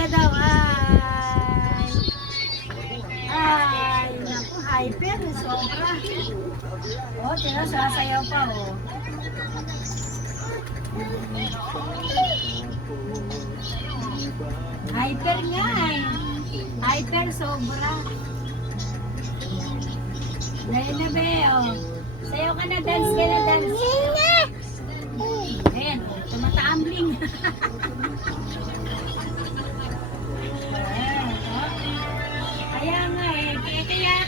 ka daw. Hi. Hi. Naku, hyper. Sobra. Oh, tira, sasayaw pa, oh. Hyper nga eh. Hyper, sobra. Dahil na, be, oh. Sayaw ka na, dance ka na, dance. Ayan, oh, tumataambling. Ayan, oh. Kaya nga eh,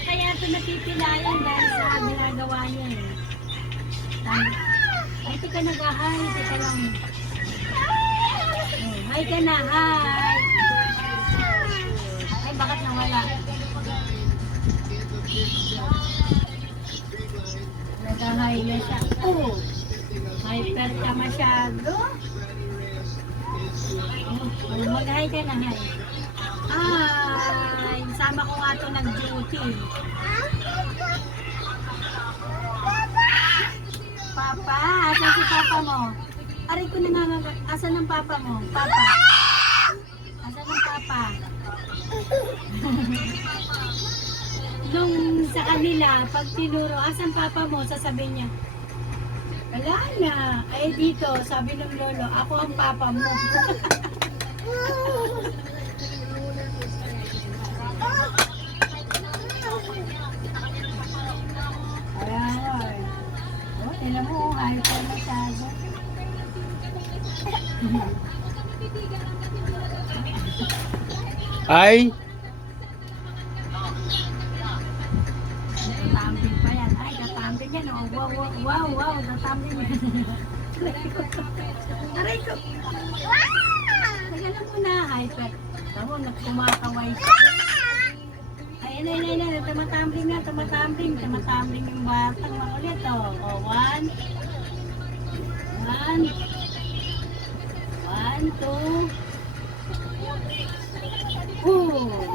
kaya ito napipilayan dahil sa ginagawa niya eh. Ay, tika nag-hi, tika lang. Oh, hi ka na, hi. Ay, bakit nawala? Nag-hi na siya. Oh, hyper ka masyado. Oh, mag-hi ka na, hi. Ay, sama ko nga ito nag-duty. Papa, asan si papa mo? Aray ko nangangagat. Asan ang papa mo? Papa. Asan ang papa? Nung sa kanila, pag tinuro, asan papa mo? Sasabihin niya, wala na. Ay dito, sabi ng lolo, ako ang papa mo. Ayan. Oh, tignan mo, ayaw ko masyado. Ay, Tatambing pa yan. Ay, tatambing yan. Oh. Wow, wow, wow, wow. Tatambing yan. Aray ko. Teka lang muna. Hyper. Ako, nagkumakaway siya. Ay, ay. Tumatambling na, tumatambling. Tumatambling yung batang makulit. Oh, one. One. One, two. Oh.